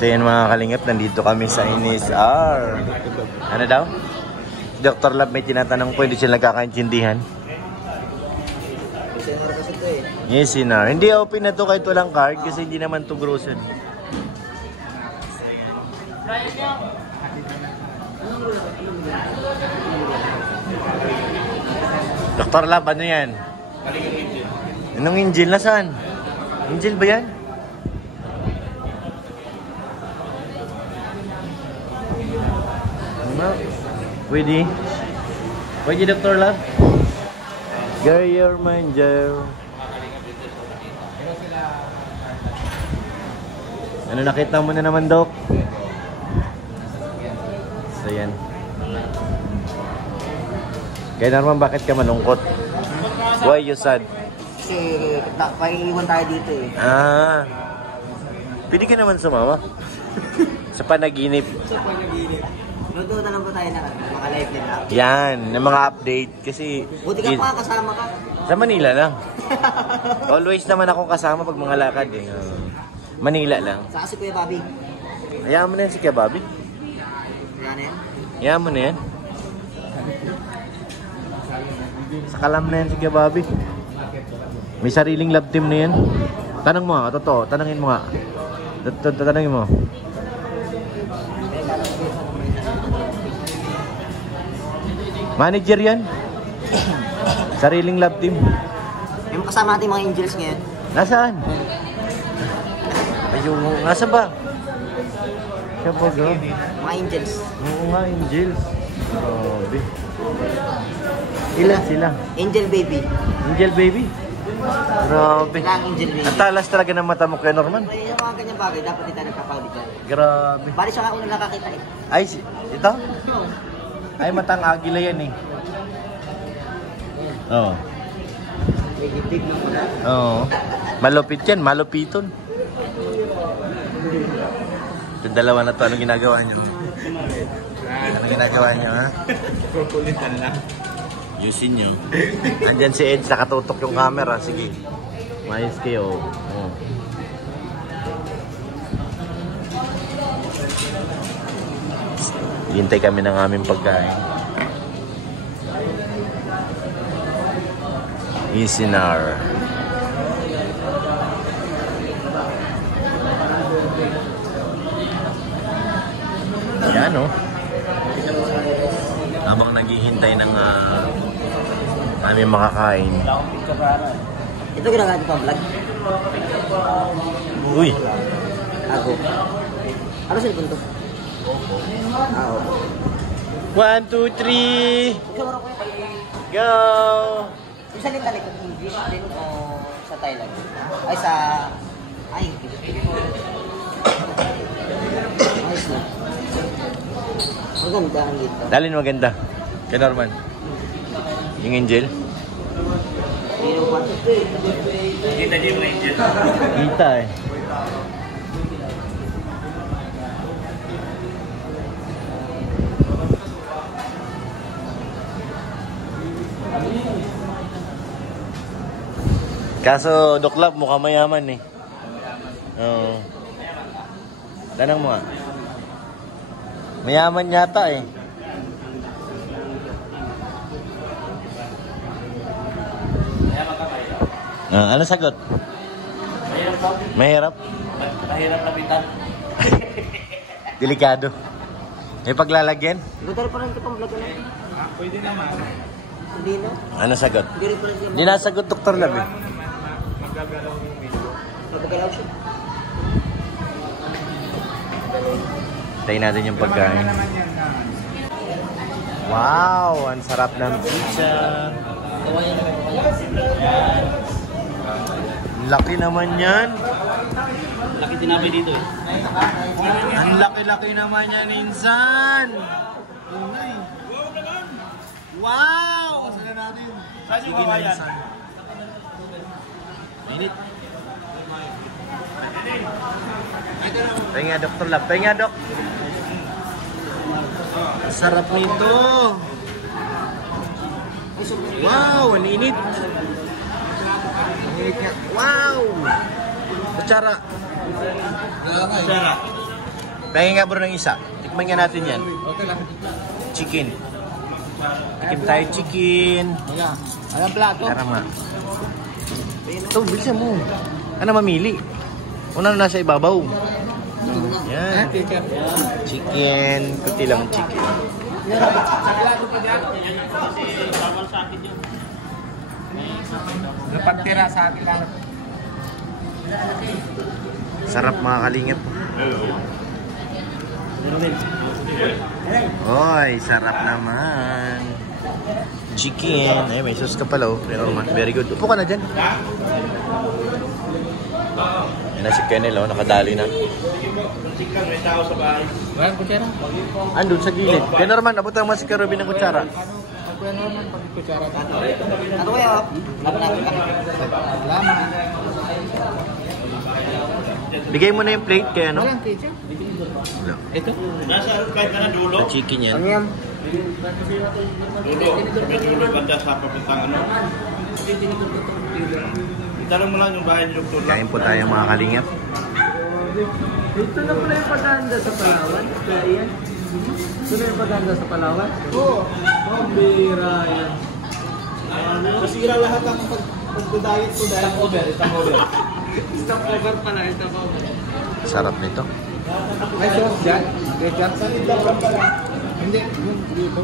So yan mga kalingap, nandito kami sa Inis-R. Ano daw? Dr. Love may tinatanong ko, hindi sila nagkakaintindihan. Yes, Inis-R. Hindi open na to kahit walang card kasi hindi naman to grocery. Dr. Love, ano yan? Anong Angel? Nasaan? Angel ba yan? Ano? Pwede? Pwede, Dr. Love? Girl, your mind, girl. Ano nakita mo na naman, Doc? So, yan. Kaya Norman, bakit ka malungkot? Why you sad? Kasi paiiwan tayo dito eh. Ah. Pwede ka naman sumawa. Sa panaginip. Sa panaginip. Luto na lang ba tayo ng mga live nila? Yan, ng mga update. Kasi... Buti ka pa, kasama ka. Sa Manila lang. Always naman akong kasama pag mga lakad eh. Manila lang. Saka si Kuya Bobby. Hayaan mo na yan si Kuya Bobby. Yan yan. Hayaan mo na yan. Sakalam na yan si Kuya Bobby. May sariling love team na yan. Tanong mo nga, totoo. Tanongin mo nga. Tanongin mo. Manager yan. Sariling love team. Yung kasama natin mga angels ngayon. Nasaan? Ayun, nasa ba? Siya po, bro. Mga angels. Oo nga, angels. Grabe. Sila. Angel baby. Angel baby? Grabe. Kailangan angel baby. Ang talas talaga ng mata mo kay Norman. May mga ganyan bagay, dapat hindi tayo nagkapawid dyan. Grabe. Bali siya nga una nakakita eh. Ay, ito? Ay, matang agila yan eh. Oo. Big ng muna. Oo. Malupit yan, malupiton. Yung dalawa na to, anong ginagawa nyo? Anong ginagawa nyo, ha? Kukulitan lang. Yusin nyo. Andyan si Ed, nakatutok yung camera. Sige. Mayos kayo. Oh. Hintay kami ng aming pagkain. Inis-R. Yan, oh. Habang naghihintay ng aming makakain. Ito ginagamit pa vlog. Uy! Ako. Ano cellphone to? Ah, okay. 1, 2, 3! Go! Yung salita like English din o sa Thailand? Ay, sa... Ay, ayos na. Maganda ang dito. Dalin maganda. Kay Norman. Yung angel? Kita niyo yung angel. Kita eh. Kaso, Doc Love, mukhang mayaman eh. Oo. Tanong mo nga. Mayaman yata eh. Ano sagot? Mahirap po. Mahirap? Mahirap lapitan. Delikado. May paglalagyan? Ganda rin pa rin kitang vlog na. Pwede naman. Hindi na. Ano sagot? Hindi rin pa rin Hindi nasagot, Dr. Love eh. Magagalaw yung medyo. Magagalaw siya. Tayin natin yung pagkain. Wow! Ang sarap ng pizza. Laki naman yan. Laki tinapay dito eh. Ang laki-laki naman yan, Insan. Wow! Saan natin? Saan yung kawayan? Minit. Pahinga, Dr. Love. Pahinga, Dok. Ang sarap nito. Wow! Ang init. Ang init nga. Wow! Kutsara. Sara. Pahingin nga bro ng isa. Tikman nga natin yan. Okay lang. Chicken. Tikim tayo chicken. Wala. Anong plato? Tara ma. Ito, bilisan mo. Ano mamili? Una na nasa ibabaw. Yan. Teacher. Chicken. Kuti lang chicken. Plato pa dyan. Kasi bawal sa akin yun. Napagtira sa akin lang. Sarap mga kalingap. Oy, sarap naman. Chicken. Ay, may sauce ka pala oh. Pero very good. Upo ka na dyan. Yan na si Kennel oh, nakadali na. Chicken, may tao sa bahay. Walang kutsara? Andun sa gilid. Kaya naman, abot ang mas si Robin ng kutsara. Kuya naman, pag kutsara ka. Ano kaya? Laban-laban ka. Salamat. Bigay mo na yung plate kaya no? Walang teacher? Wala. Ito? Nasa kahit ka na dulo? Sa chicken yan. Ano yan? Dulo. May dulo banda sa papuntang ano? Itanong mo lang yung bahay ni Dr. Kain po tayo mga kalingap. Dito na pala yung paganda sa Palawan. Kaya yan. Ito na yung paganda sa Palawan. Oo. Oh, bira yan. Masira lahat ang pag-diet ko dahil over. Stopover pala, stopover. Sarap nito. May sauce dyan? May dyan? Sanid lang lang pala. Hindi, yung dito.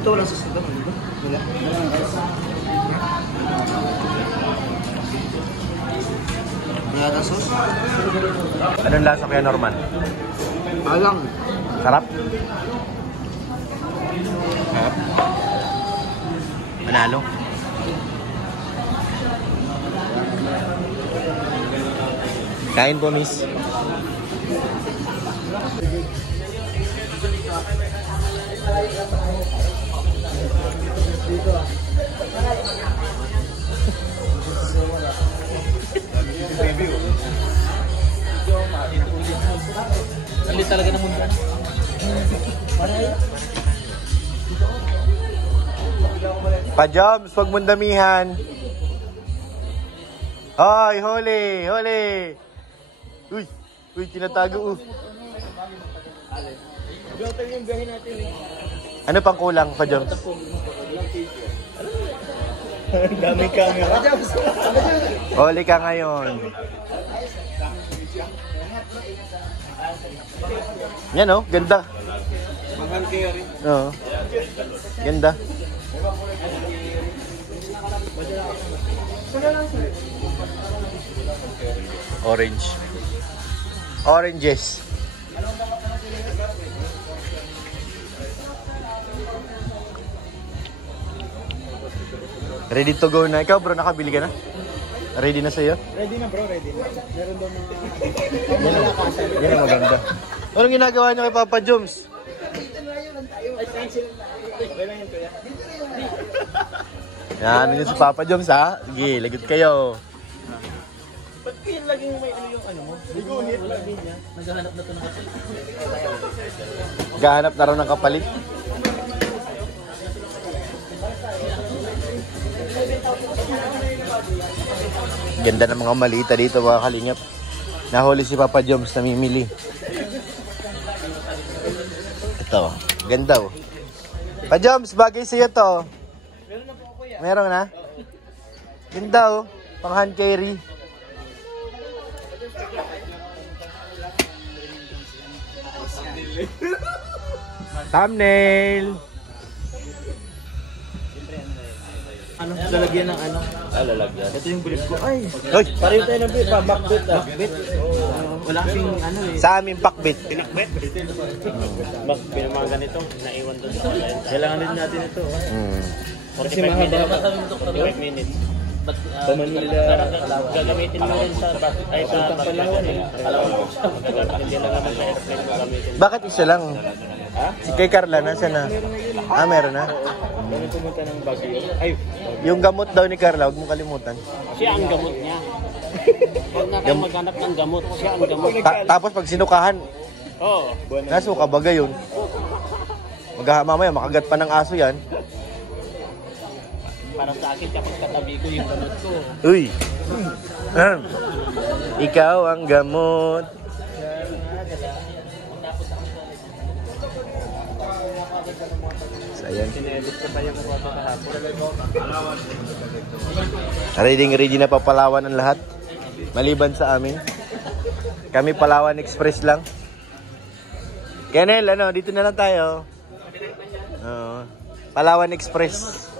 Ito walang sauce dito. Wala. Wala na sauce? Anong lasa kaya Norman? Alang. Sarap? Sarap? Manalo? Kain po, miss. Kalit talaga ng mundo. Pa-jobs, huwag mong damihan. Hoy, huli, huli. Uy, uy, tinatago. Ano pang kulang, pa-jobs? Dami camera. Huli ka ngayon. Yan oh, ganda. Mahal kayo rin. Oo. Ganda. Orange. Oranges. Ready to go na. Ikaw bro, nakabili ka na? Ready na sa'yo? Ready na bro, ready na. Meron daw mga... Yan ang maganda. Anong ginagawa niyo kay Papa Joms? Okay lang yun kuya. Yan, yun si Papa Joms ha. Sige, lagot kayo. Ba't kaya laging may ano yung ano mo? Biguhit. Naghahanap na ito ng kasi. Gahanap na raw ng kapalit. Ganda ng mga malita dito mga kalingap. Nahuli si Papa Joms, namimili. Ito, ganda oh. Pa Joms, bagay sa'yo to. Meron na? Ganda oh, pang hand carry. Thumbnail. Ano? Lalagyan ng ano? Lalagyan. Ito yung brief ko. Ay! Hoy, Pareho tayo ng bit, backbit ah. Bakbit? Wala kasing ano eh. sa aming pakbit. Pinakbit. Bak, pinamang ganito, naiwan doon sa online. Kailangan din natin ito. Hmm. 45 minutes. 45 minutes. Sa Manila. Gagamitin mo rin sa ay sa Palawan eh. Hindi lang naman sa airplane gagamitin. Bakit isa lang? Ha? Si kay Carla, nasa na? Ah, meron na. Kami pumunta ng Baguio. Ay, Yung gamot daw ni Carla, huwag mong kalimutan. siya ang gamot niya. Huwag na tayo maghanap ng gamot. Siya ang gamot. Tapos pag sinukahan, Oo. nasuka baga yun. Mamaya makagat pa ng aso yan. Para sa akin kapag katabi ko yung gamot ko. Uy! Ikaw ang gamot. So, ayan. Sinedit ko pa yung photo kahapon. Ready na pa Palawan ang lahat. Maliban sa amin. Kami Palawan Express lang. Kenel, dito na lang tayo. Palawan Express.